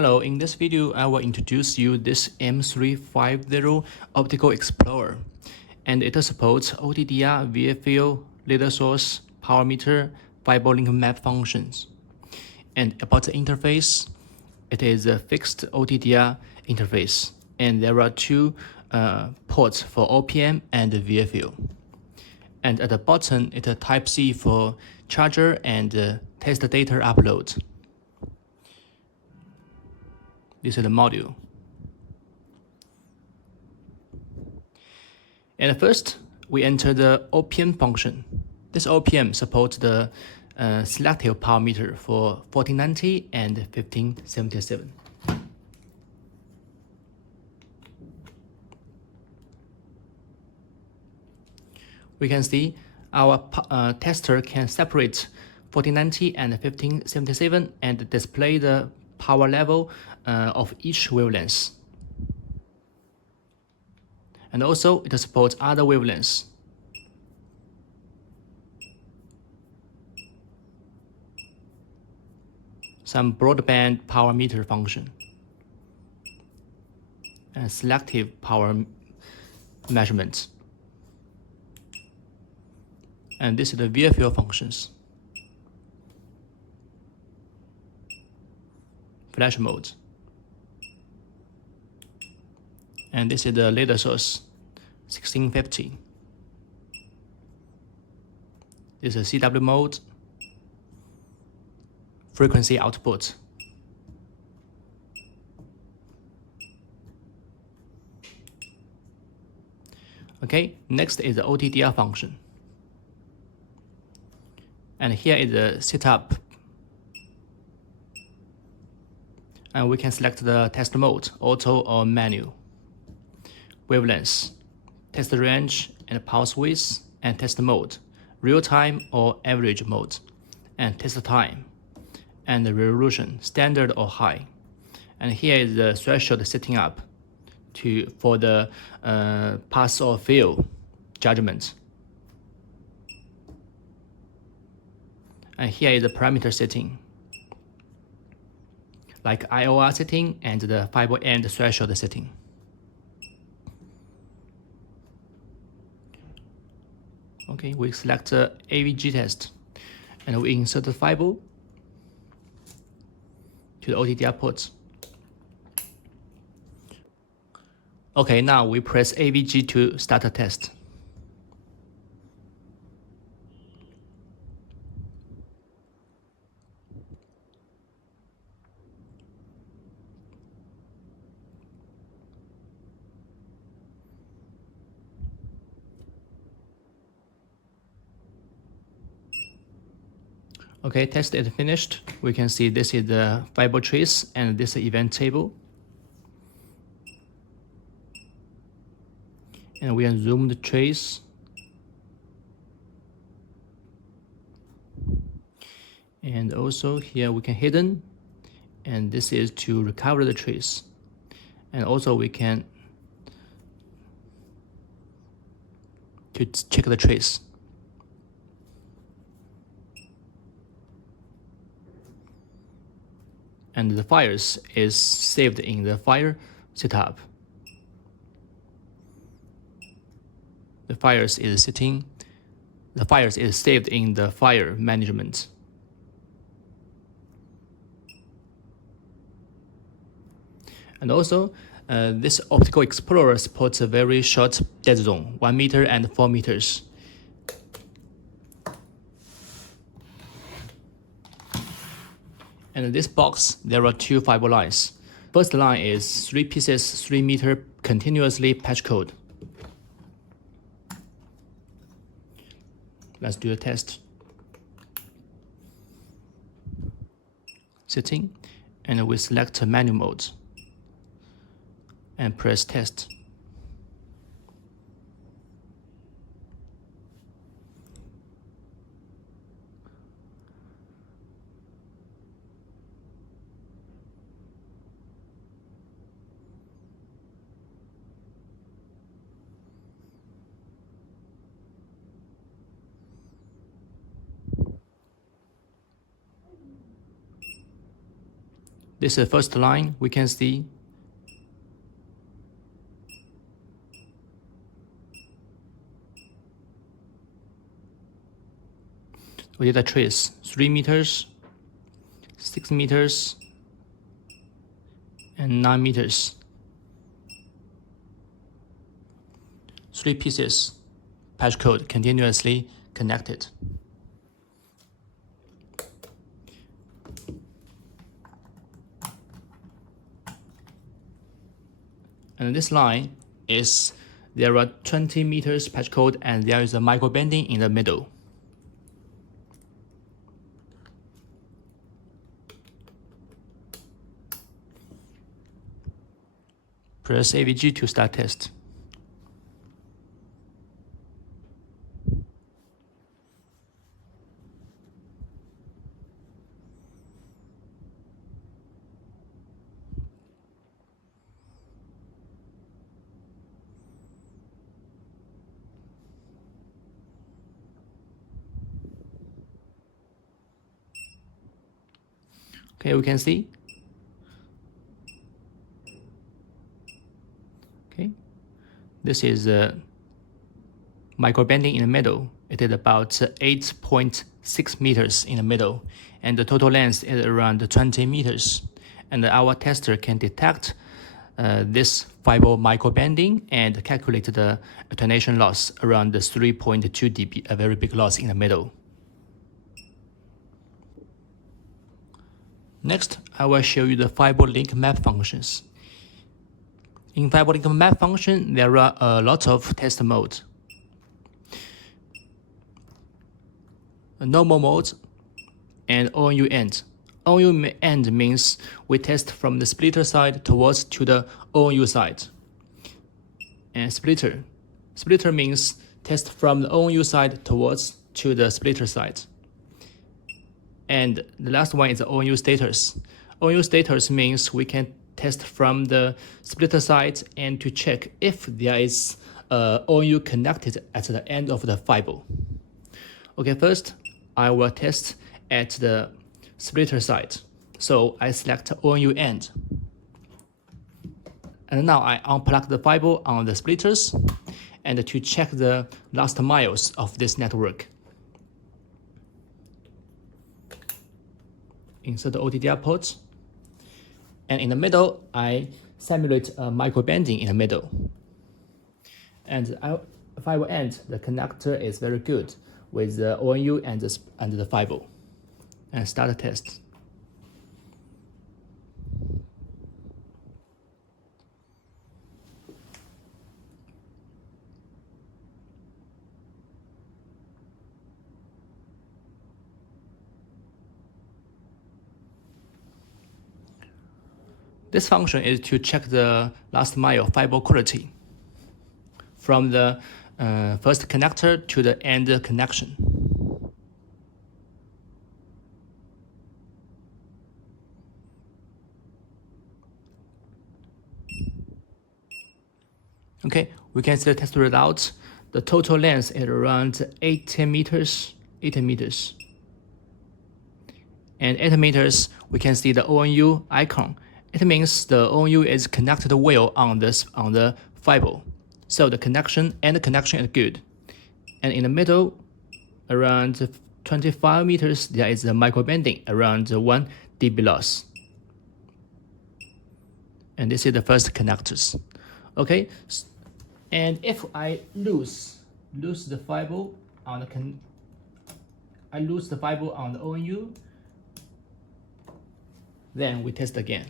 Hello, in this video I will introduce you this M350 Optical Explorer, and it supports OTDR, VFU, laser source, power meter, fiber link map functions. And about the interface, it is a fixed OTDR interface, and there are two ports for OPM and VFU. And at the bottom, it's a Type-C for charger and test data upload. This is the module. And first, we enter the OPM function. This OPM supports the selective power meter for 1490 and 1577. We can see our tester can separate 1490 and 1577 and display the power level of each wavelength. And also, it supports other wavelengths. Some broadband power meter function and selective power measurements. And this is the VFU functions. Flash mode. And this is the laser source, 1650. This is CW mode, frequency output. Okay, next is the OTDR function. And here is the setup. And we can select the test mode, auto or manual. Wavelengths, test range and pulse width, and test mode, real time or average mode, and test time, and the resolution, standard or high. And here is the threshold setting up for the pass or fail judgment. And here is the parameter setting, like IOR setting and the fiber end threshold setting. Okay, we select AVG test, and we insert the fiber to the OTDR port. Okay, now we press AVG to start a test. Okay, test is finished. We can see this is the fiber trace and this is event table. And we can zoom the trace. And also here we can hidden. And this is to recover the trace. And also we can to check the trace. And the files is saved in the file setup. The files is saved in the file management. And also, this Optical Explorer supports a very short dead zone, 1 meter and 4 meters. And in this box, there are two fiber lines. First line is 3 pieces, 3 meter continuously patch code. Let's do a test. Setting, and we select manual mode and press test. This is the first line we can see. We did a trace 3 meters, 6 meters, and 9 meters. 3 pieces patch code continuously connected. And this line is, there are 20 meters patch code and there is a micro bending in the middle. Press AVG to start test. Okay, we can see. Okay, this is micro bending in the middle. It is about 8.6 meters in the middle, and the total length is around 20 meters. And our tester can detect this fiber micro bending and calculate the attenuation loss around 3.2 dB, a very big loss in the middle. Next, I will show you the fiber link map functions. In fiber link map function, there are a lot of test modes. A normal mode and ONU end. ONU end means we test from the splitter side towards to the ONU side. And splitter. Splitter means test from the ONU side towards to the splitter side. And the last one is the ONU status. ONU status means we can test from the splitter side and to check if there is ONU connected at the end of the fiber. Okay, first I will test at the splitter side. So I select ONU end. And now I unplug the fiber on the splitters and to check the last miles of this network. Insert the OTDR port, and in the middle, I simulate a micro bending in the middle. And fiber end, the connector is very good with the ONU and the fiber. And start the test. This function is to check the last mile fiber quality from the first connector to the end connection. Okay, we can see the test results. The total length is around 80 meters. And 8 meters, we can see the ONU icon. It means the ONU is connected well on the fiber. So the connection is good. And in the middle, around 25 meters, there is a micro bending around 1 dB loss. And this is the first connectors. Okay, and if I lose the fiber on the ONU, then we test again.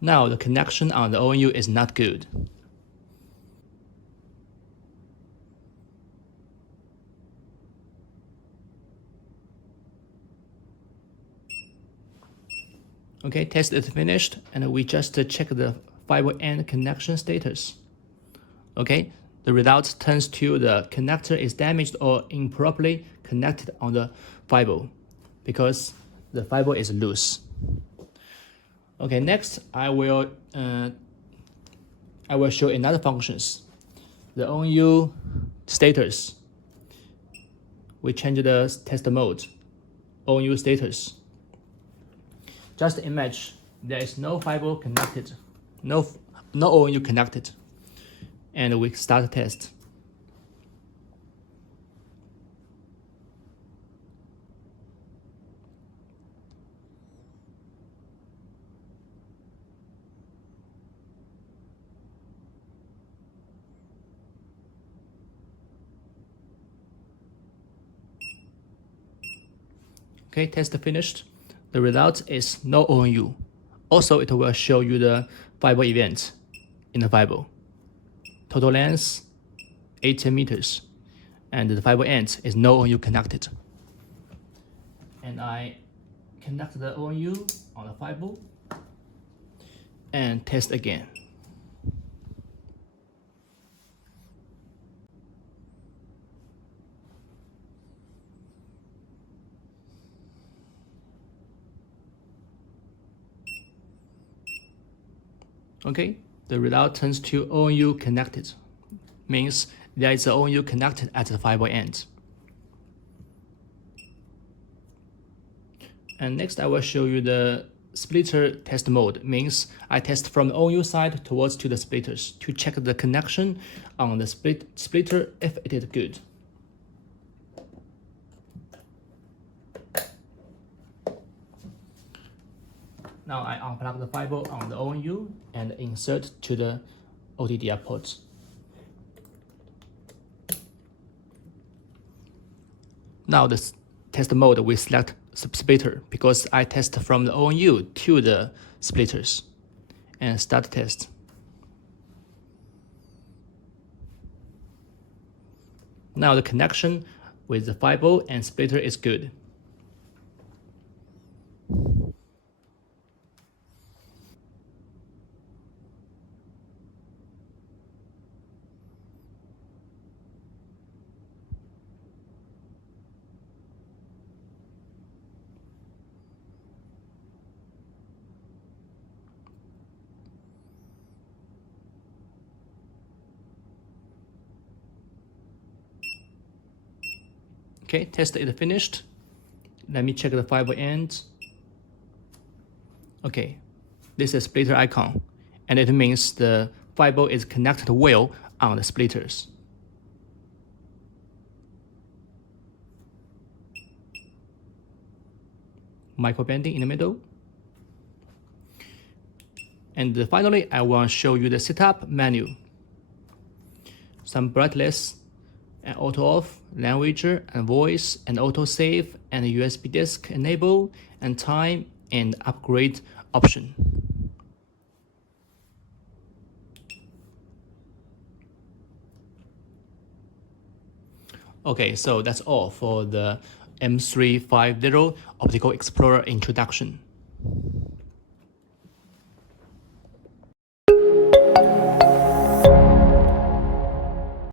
Now the connection on the ONU is not good. Okay, test is finished, and we just check the fiber end connection status. Okay, the result turns to the connector is damaged or improperly connected on the fiber because the fiber is loose. Okay, next I will show another functions. The ONU status. we change the test mode, ONU status. Just imagine there is no fiber connected, no ONU connected, and we start test. Okay, test finished. The result is no ONU. Also, it will show you the fiber event in the fiber. Total length, 18 meters. And the fiber end is no ONU connected. And I connect the ONU on the fiber and test again. Okay, the result turns to ONU connected. Means there is an ONU connected at the fiber end. And next I will show you the splitter test mode. Means I test from the ONU side towards to the splitters to check the connection on the splitter if it is good. Now I unplug the fiber on the ONU and insert to the OTDR port. Now the test mode, we select splitter because I test from the ONU to the splitters and start test. Now the connection with the fiber and splitter is good. Okay, test is finished. Let me check the fiber end. Okay, this is splitter icon, and it means the fiber is connected well on the splitters. Micro bending in the middle. And finally, I want to show you the setup menu. Some brightness and auto off, language and voice and auto save and USB disk enable and time and upgrade option. Okay, so that's all for the M350 Optical Explorer introduction.